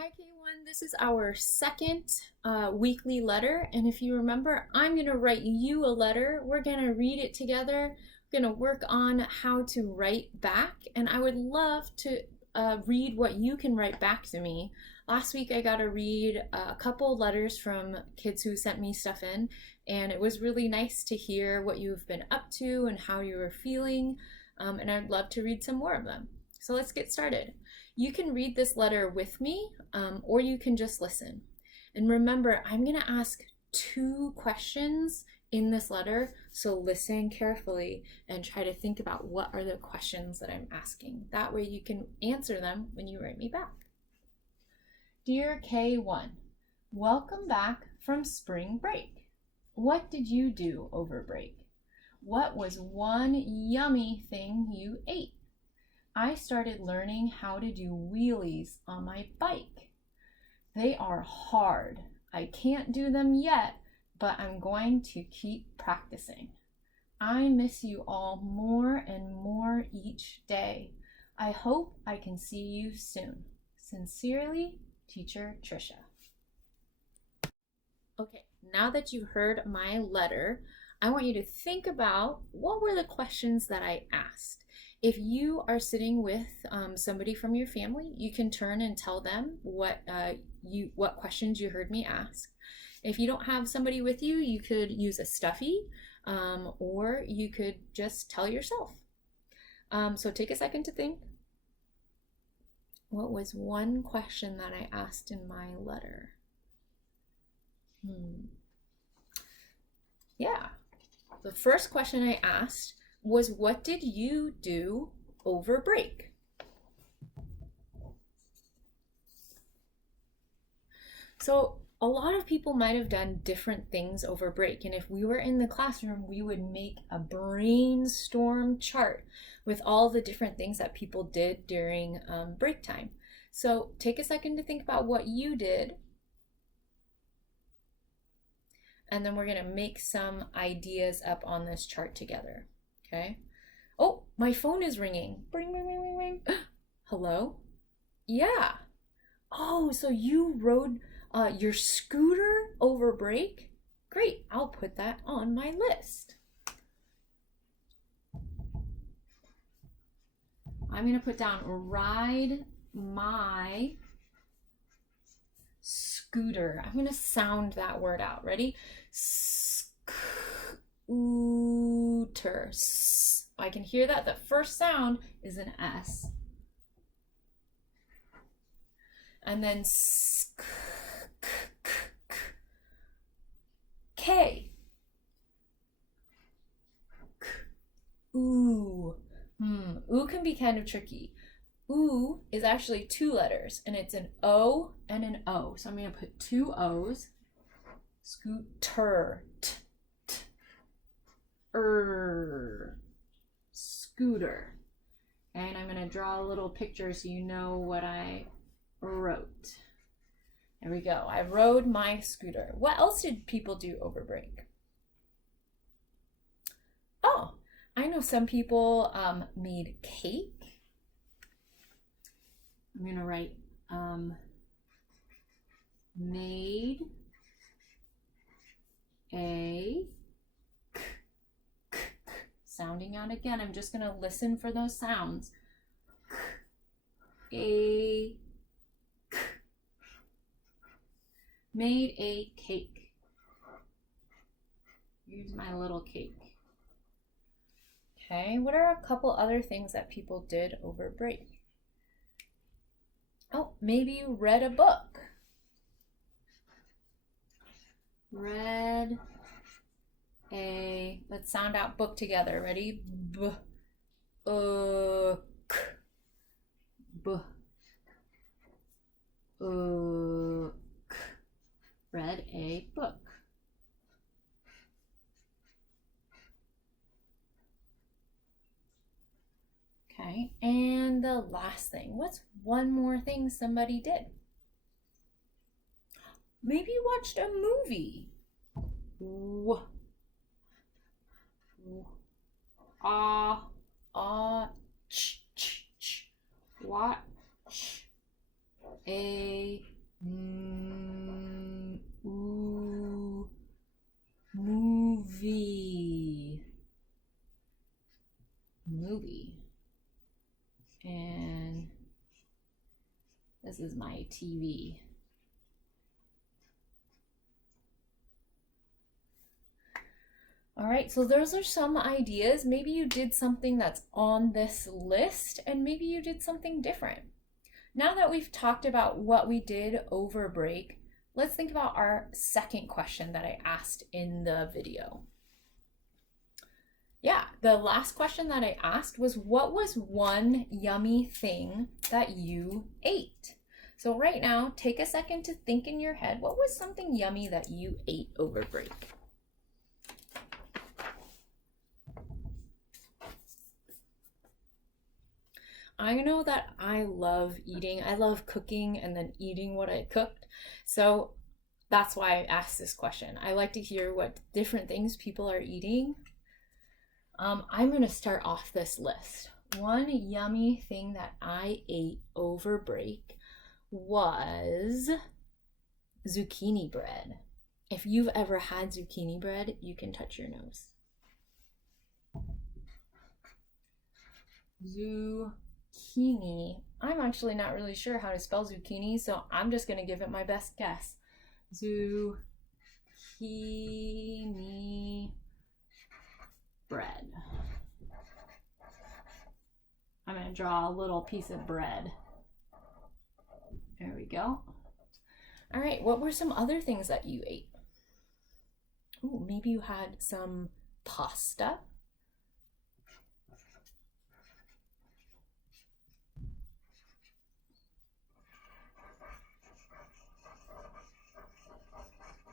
Hi K1, this is our second weekly letter, and if you remember, I'm going to write you a letter. We're going to read it together. We're going to work on how to write back, and I would love to read what you can write back to me. Last week I got to read a couple letters from kids who sent me stuff in, and it was really nice to hear what you've been up to and how you were feeling, and I'd love to read some more of them. So let's get started. You can read this letter with me, or you can just listen. And remember, I'm going to ask two questions in this letter, so listen carefully and try to think about what are the questions that I'm asking. That way you can answer them when you write me back. Dear K1, welcome back from spring break. What did you do over break? What was one yummy thing you ate? I started learning how to do wheelies on my bike. They are hard. I can't do them yet, but I'm going to keep practicing. I miss you all more and more each day. I hope I can see you soon. Sincerely, Teacher Trisha. Okay, now that you've heard my letter, I want you to think about what were the questions that I asked. If you are sitting with somebody from your family, you can turn and tell them what questions you heard me ask. If you don't have somebody with you, you could use a stuffy, or you could just tell yourself. So take a second to think. What was one question that I asked in my letter? Yeah, the first question I asked was, what did you do over break? So a lot of people might have done different things over break, and if we were in the classroom, we would make a brainstorm chart with all the different things that people did during break time. So take a second to think about what you did, and then we're going to make some ideas up on this chart together. Okay. Oh, my phone is ringing. Ring, ring, ring, ring, ring. Hello? Yeah. Oh, so you rode your scooter over break? Great. I'll put that on my list. I'm going to put down ride my scooter. I'm going to sound that word out. Ready? Scooter. I can hear that. The first sound is an S. And then K. Ooh. Ooh can be kind of tricky. Ooh is actually two letters, and it's an O and an O. So I'm going to put two O's. Scooter. Scooter. And I'm going to draw a little picture so you know what I wrote. There we go. I rode my scooter. What else did people do over break? Oh, I know some people made cake. I'm going to write made a sounding out again. I'm just going to listen for those sounds. Made a cake. Here's my little cake. Okay, what are a couple other things that people did over break? Oh, maybe you read a book. Read a, let's sound out book together. Ready? B-o-k. B-o-k. Read a book. Okay, and the last thing. What's one more thing somebody did? Maybe you watched a movie. Ch, ch, ch. Watch Movie. Movie. And this is my TV. All right, so those are some ideas. Maybe you did something that's on this list, and maybe you did something different. Now that we've talked about what we did over break, let's think about our second question that I asked in the video. Yeah, the last question that I asked was, what was one yummy thing that you ate? So right now, take a second to think in your head, what was something yummy that you ate over break? I know that I love eating. I love cooking and then eating what I cooked. So that's why I asked this question. I like to hear what different things people are eating. I'm going to start off this list. One yummy thing that I ate over break was zucchini bread. If you've ever had zucchini bread, you can touch your nose. Zucchini. I'm actually not really sure how to spell zucchini, so I'm just going to give it my best guess. Zucchini bread. I'm going to draw a little piece of bread. There we go. All right, what were some other things that you ate? Ooh, maybe you had some pasta.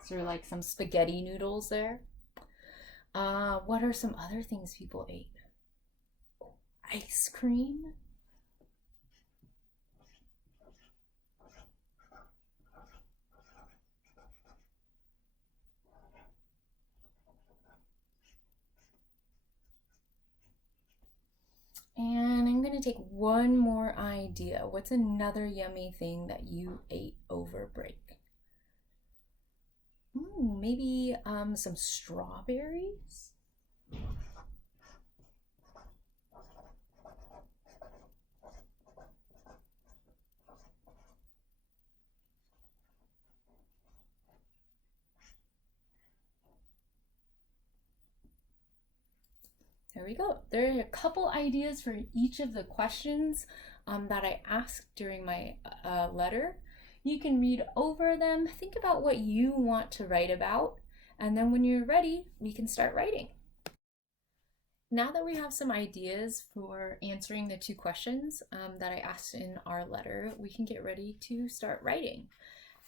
Is there like some spaghetti noodles there? What are some other things people ate? Ice cream? And I'm going to take one more idea. What's another yummy thing that you ate over break? Maybe some strawberries? There we go. There are a couple ideas for each of the questions that I asked during my letter. You can read over them, think about what you want to write about, and then when you're ready, we can start writing. Now that we have some ideas for answering the two questions that I asked in our letter, we can get ready to start writing.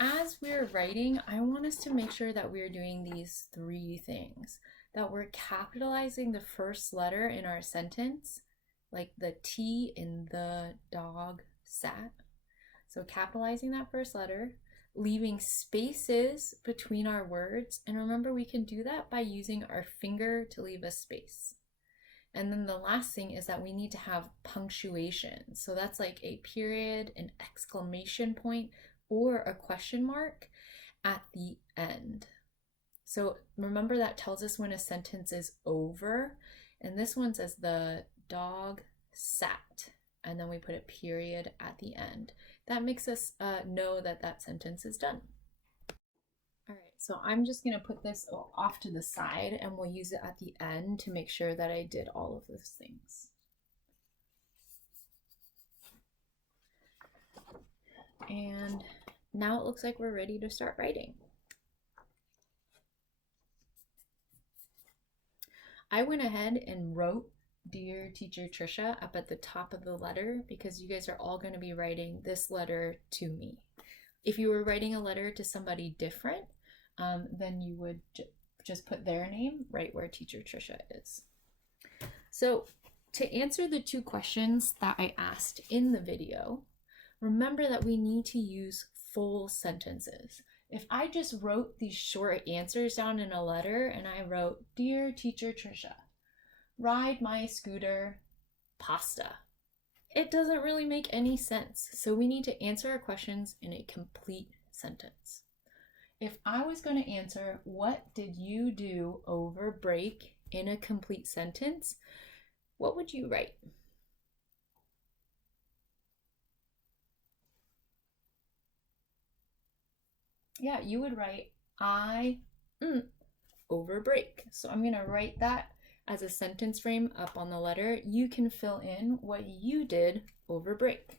As we're writing, I want us to make sure that we're doing these three things. That we're capitalizing the first letter in our sentence, like the T in the dog sat. So capitalizing that first letter, leaving spaces between our words. And remember, we can do that by using our finger to leave a space. And then the last thing is that we need to have punctuation. So that's like a period, an exclamation point, or a question mark at the end. So remember, that tells us when a sentence is over. And this one says the dog sat. And then we put a period at the end. That makes us know that that sentence is done. All right, so I'm just going to put this off to the side and we'll use it at the end to make sure that I did all of those things. And now it looks like we're ready to start writing. I went ahead and wrote Dear Teacher Trisha up at the top of the letter because you guys are all going to be writing this letter to me. If you were writing a letter to somebody different, then you would just put their name right where Teacher Trisha is. So to answer the two questions that I asked in the video, remember that we need to use full sentences. If I just wrote these short answers down in a letter and I wrote, Dear Teacher Trisha, ride my scooter, pasta, it doesn't really make any sense. So we need to answer our questions in a complete sentence. If I was going to answer, what did you do over break in a complete sentence, what would you write? Yeah, you would write, I over break. So I'm going to write that as a sentence frame up on the letter. You can fill in what you did over break.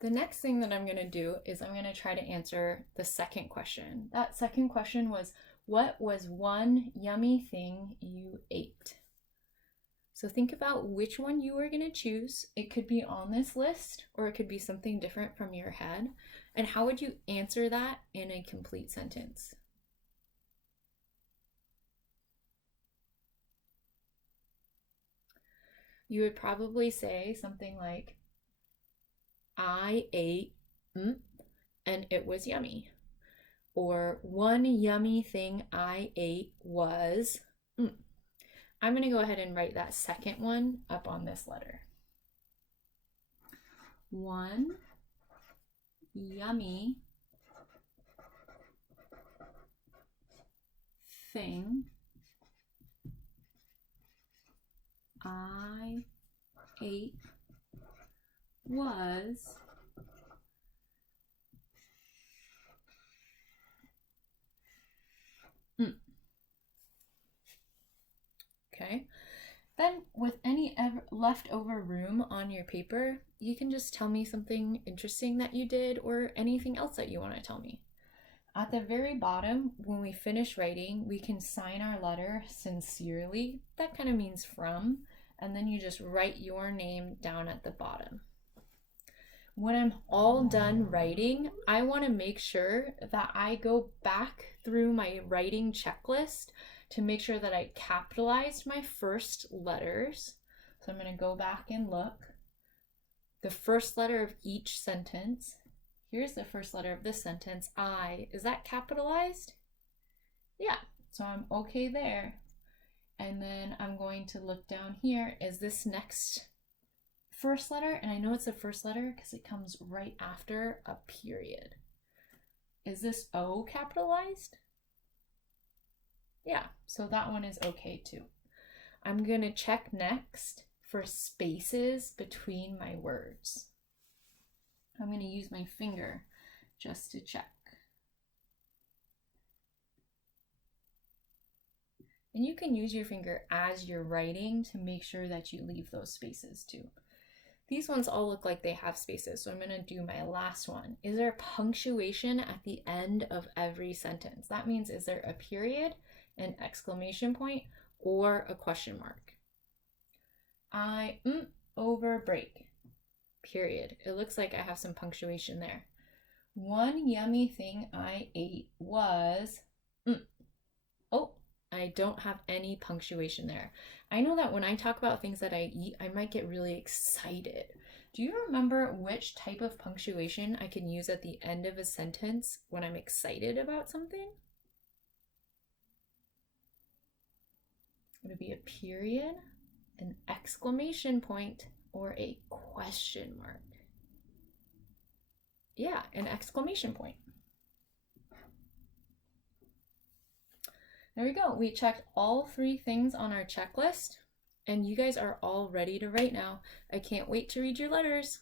The next thing that I'm going to do is I'm going to try to answer the second question. That second question was, what was one yummy thing you ate? So think about which one you are going to choose. It could be on this list or it could be something different from your head. And how would you answer that in a complete sentence? You would probably say something like, I ate and it was yummy. Or one yummy thing I ate was I'm going to go ahead and write that second one up on this letter. One yummy thing I ate was Okay. Then with any leftover room on your paper, you can just tell me something interesting that you did or anything else that you want to tell me. At the very bottom, when we finish writing, we can sign our letter sincerely. That kind of means from, and then you just write your name down at the bottom. When I'm all done writing, I want to make sure that I go back through my writing checklist to make sure that I capitalized my first letters. So I'm going to go back and look. The first letter of each sentence. Here's the first letter of this sentence, I. Is that capitalized? Yeah, so I'm okay there. And then I'm going to look down here. Is this next first letter? And I know it's the first letter because it comes right after a period. Is this O capitalized? Yeah, so that one is okay too. I'm going to check next for spaces between my words. I'm going to use my finger just to check. And you can use your finger as you're writing to make sure that you leave those spaces too. These ones all look like they have spaces, so I'm going to do my last one. Is there punctuation at the end of every sentence? That means, is there a period, an exclamation point, or a question mark? I over break. Period. It looks like I have some punctuation there. One yummy thing I ate was Oh, I don't have any punctuation there. I know that when I talk about things that I eat, I might get really excited. Do you remember which type of punctuation I can use at the end of a sentence when I'm excited about something? Would it be a period, an exclamation point, or a question mark? Yeah, an exclamation point. There we go. We checked all 3 things on our checklist, and you guys are all ready to write now. I can't wait to read your letters.